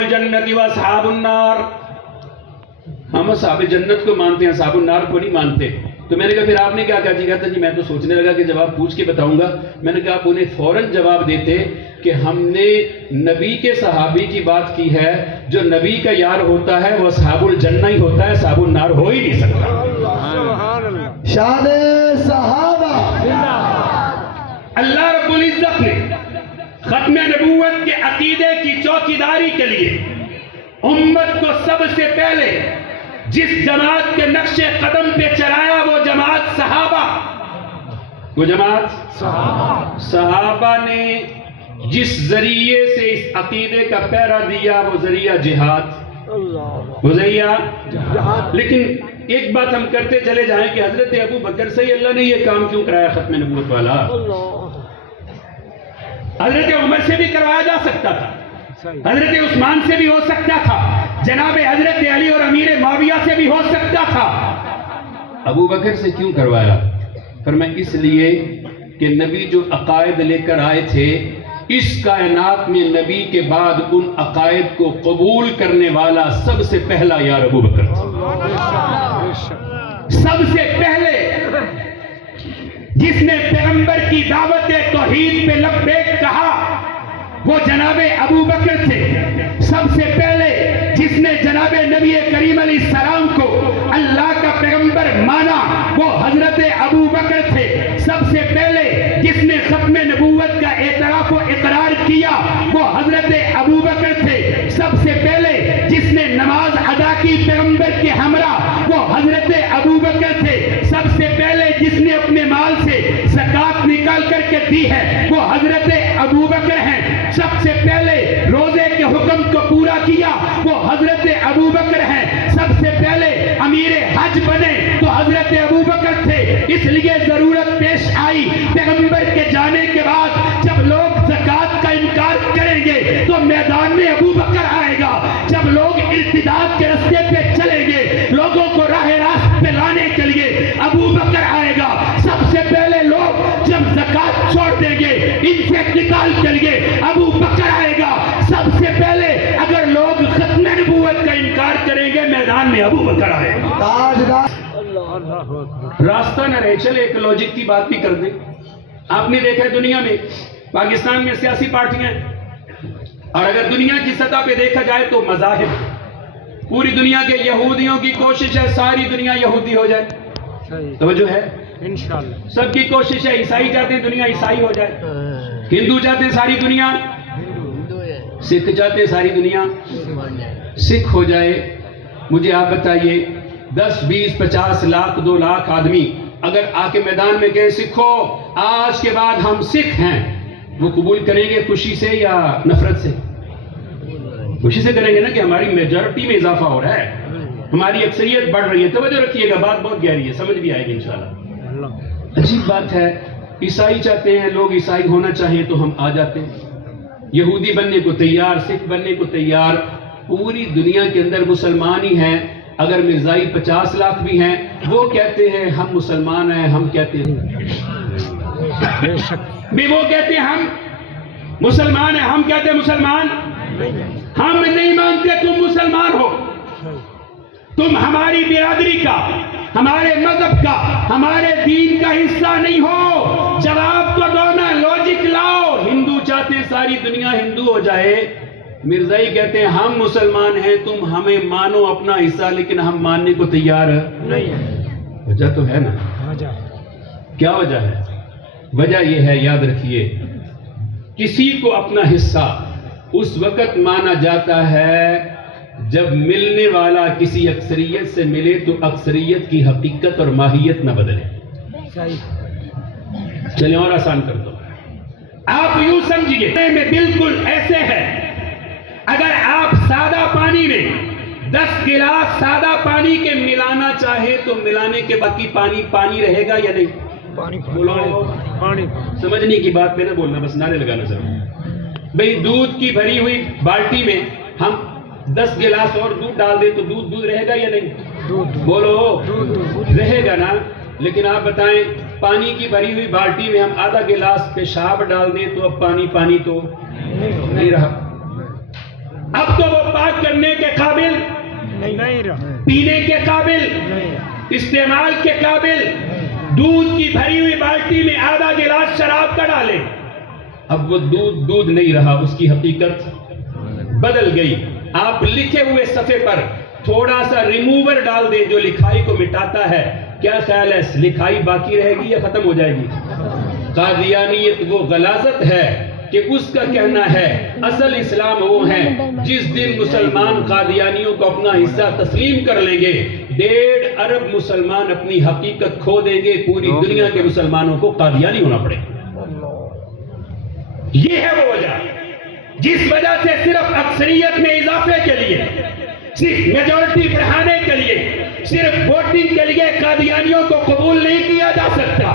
जन्नत व अस्हाब अन्नार। हम अस्हाब जन्नत को मानते हैं, अस्हाब अन्नार को नहीं मानते। तो मैंने कहा फिर आपने क्या कहा जी? कहता जी मैं तो सोचने लगा कि जवाब पूछ के बताऊंगा। मैंने कहा आप उन्हें फौरन जवाब देते कि हमने नबी के सहाबी की बात की है, जो नबी का यार होता है वो अस्हाबुल जन्नह ही होता है, अस्हाबुन नार हो ही नहीं सकता। शान सहाबा। अल्लाह रब्बुल इज्जत ने खत्म नबूवत के अकीदे की चौकीदारी के लिए उम्मत को सबसे पहले जिस जमात के नक्शे कदम पे चलाया वो जमात सहाबा। वो जमात सहाबा ने जिस जरिए से इस अकीदे का पैरा दिया वो जरिया जिहाद, वो जरिया। लेकिन एक बात हम करते चले जाएं कि हजरत अबू बकर से अल्लाह ने ये काम क्यों कराया खत्म नबूवत वाला? हजरत उमर से भी करवाया जा सकता था, हजरत उस्मान से भी हो सकता था, जनाब हजरत अली और अमीर माविया से भी हो सकता था। अबू बकर से क्यों करवाया? फरमाया इसलिए कि नबी जो अकायद लेकर आए थे, इस कायनात में नबी के बाद उन अकायद को कबूल करने वाला सबसे पहला यार अबू बकर था। सबसे पहले जिसने पैगंबर की दावत तौहीद पे लब्बैक कहा वो जनाबे अबू बकर थे। सबसे पहले जिसने जनाबे नबी करीम अलैहिस्सलाम को अल्लाह का पैगंबर माना वो हजरत अबू बकर थे। सबसे पहले जिसने खत्म नबूवत का एतराफ व इकरार किया वो हजरत अबू बकर थे। सबसे पहले जिसने नमाज अदा की पैगंबर के हमरा वो हजरत अबू बकर थे। सबसे पहले जिसने अपने माल से ज़कात निकाल करके दी है वो हजरत अबू बकर हैं। सबसे पहले रोजे के हुक्म को पूरा किया वो हजरत अबू बकर हैं। सबसे पहले अमीर हज बने तो हजरत अबू बकर थे। इसलिए जरूरत पेश आई पैगंबर के जाने के बाद जब लोग ज़कात का इनकार करेंगे तो मैदान में अबू बकर आएगा। जब लोग इर्तिदाद के रास्ते पे चलेंगे, लोगों को राह रास्त पे लाने के लिए अबू बकर आएगा। सबसे पहले लोग जब ज़कात छोड़ देंगे, इनसे निकाल के लिए अबू बकर आएगा। सबसे पहले अगर लोग खत्म नबूवत का इनकार करेंगे, मैदान में अबू बकर आएगा। रास्ता न रहे। चले एक लॉजिक की बात भी कर दे। आपने देखा है दुनिया में, पाकिस्तान में सियासी पार्टियां हैं, और अगर दुनिया की सतह पे देखा जाए तो मज़ाहिब, पूरी दुनिया के यहूदियों की कोशिश है सारी दुनिया यहूदी हो जाए। तवज्जो है? इंशाअल्लाह सबकी कोशिश है। ईसाई चाहते हैं दुनिया ईसाई हो जाए, हिंदू चाहते हैं सारी दुनिया, सिख चाहते हैं सारी दुनिया सिख हो जाए। मुझे आप बताइए 10, 20, 50 लाख 2 लाख आदमी अगर आके मैदान में कहें सिखो आज के बाद हम सिख हैं, वो कबूल करेंगे खुशी से या नफरत से? खुशी से करेंगे ना कि हमारी मेजॉरिटी में इजाफा हो रहा है, हमारी अक्सरियत बढ़ रही है। तवज्जो रखिएगा, बात बहुत गहरी है, समझ भी आएगी इंशाल्लाह। अजीब बात है, ईसाई चाहते हैं लोग ईसाई होना चाहिए तो हम आ जाते हैं, यहूदी बनने को तैयार, सिख बनने को तैयार। पूरी दुनिया के अंदर मुसलमान ही हैं। अगर मिर्जाई 50 लाख भी हैं वो कहते हैं हम मुसलमान हैं, हम कहते हैं भी वो कहते हैं हम मुसलमान हैं, हम कहते हैं मुसलमान। हम नहीं मानते तुम मुसलमान हो, तुम हमारी बिरादरी का, हमारे मजहब का, हमारे दीन का हिस्सा नहीं हो। जवाब तो दो ना, लॉजिक लाओ। हिंदू चाहते हैं सारी दुनिया हिंदू हो जाए, मिर्जाई कहते हैं हम मुसलमान हैं, तुम हमें मानो अपना हिस्सा, लेकिन हम मानने को तैयार नहीं है। वजह तो है ना? क्या वजह है? वजह यह है, याद रखिए, किसी को अपना हिस्सा उस वक्त माना जाता है जब मिलने वाला किसी अक्सरियत से मिले तो अक्सरियत की हकीकत और माहियत न बदले। चलिए और आसान कर दो। आप यूं समझिए में बिल्कुल ऐसे है, अगर आप सादा पानी में 10 गिलास सादा पानी के मिलाना चाहे तो मिलाने के बाकी पानी पानी रहेगा या नहीं? पानी पानी समझने की बात पे ना बोलना, बस नारे लगाना सर। भाई दूध की भरी हुई बाल्टी में हम 10 गिलास और दूध डाल दे तो दूध दूध रहेगा या नहीं? बोलो रहेगा ना। लेकिन आप बताएं पानी की भरी हुई बाल्टी में हम आधा गिलास पेशाब डाल दें तो अब पानी पानी तो नहीं रहा। اب تو وہ پاک کرنے کے قابل نہیں رہا، پینے کے قابل استعمال کے قابل دودھ کی بھری ہوئی بالٹی میں آدھا گلاس شراب کا ڈالے، اب وہ دودھ نہیں رہا، اس کی حقیقت بدل گئی۔ آپ لکھے ہوئے صفحے پر تھوڑا سا ریموور ڈال دیں جو لکھائی کو مٹاتا ہے، کیا خیال ہے لکھائی باقی رہے گی یا ختم ہو جائے گی؟ قادیانیت وہ غلاظت ہے کہ اس کا کہنا ہے اصل اسلام وہ ہے جس دن مسلمان قادیانیوں کو اپنا حصہ تسلیم کر لیں گے 1.5 ارب مسلمان اپنی حقیقت کھو دیں گے، پوری دنیا کے مسلمانوں کو قادیانی ہونا پڑے گا۔ یہ ہے وہ وجہ جس وجہ سے صرف اکثریت میں اضافے کے لیے، صرف میجورٹی بڑھانے کے لیے، صرف ووٹنگ کے لیے قادیانیوں کو قبول نہیں کیا جا سکتا۔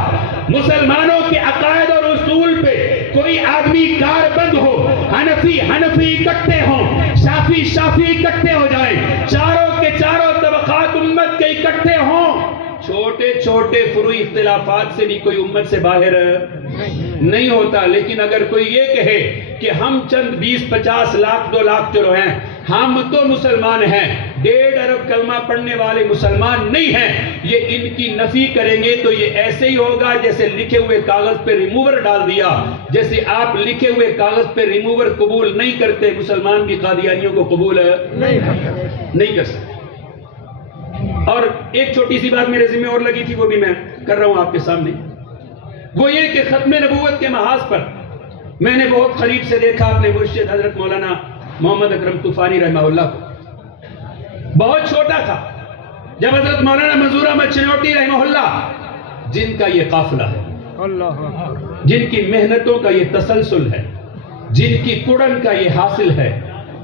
مسلمانوں کے عقائد اور اصول پہ کوئی آدمی کار بند ہو، حنفی اکٹھے ہوں، شافی اکٹھے ہو جائیں، چاروں کے چاروں طبقات امت کے اکٹھے ہوں، چھوٹے چھوٹے فروعی اختلافات سے بھی کوئی امت سے باہر نہیں ہوتا۔ لیکن اگر کوئی یہ کہے کہ ہم چند 20-50 لاکھ 2 لاکھ چلو ہیں، ہم تو مسلمان ہیں، 1.5 ارب کلمہ پڑھنے والے مسلمان نہیں ہیں، یہ ان کی نفی کریں گے تو یہ ایسے ہی ہوگا جیسے لکھے ہوئے کاغذ پہ ریموور ڈال دیا۔ جیسے آپ لکھے ہوئے کاغذ پہ ریموور قبول نہیں کرتے، مسلمان بھی قادیانیوں کو قبول نہیں کر سکتے۔ اور ایک چھوٹی سی بات میرے ذمہ اور لگی تھی، وہ بھی میں کر رہا ہوں آپ کے سامنے، وہ یہ کہ ختم نبوت کے محاذ پر میں نے بہت قریب سے دیکھا اپنے مرشد حضرت مولانا محمد اکرم طوفانی رحمہ اللہ کو۔ بہت چھوٹا تھا جب حضرت مولانا منظور احمد چنوٹی رحمہ اللہ، جن کا یہ قافلہ ہے، جن کی محنتوں کا یہ تسلسل ہے، جن کی کڑن کا یہ حاصل ہے،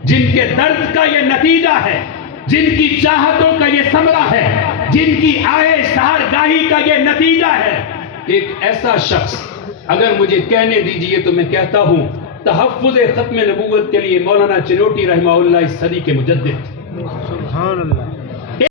جن کے درد کا یہ نتیجہ ہے، جن کی چاہتوں کا یہ ثمرہ ہے، جن کی آئے سحرگاہی کا یہ نتیجہ ہے، ایک ایسا شخص اگر مجھے کہنے دیجئے تو میں کہتا ہوں تحفظ ختم نبوت کے لیے مولانا چنوٹی رحمہ اللہ اس صدی کے مجدد۔ سبحان اللہ۔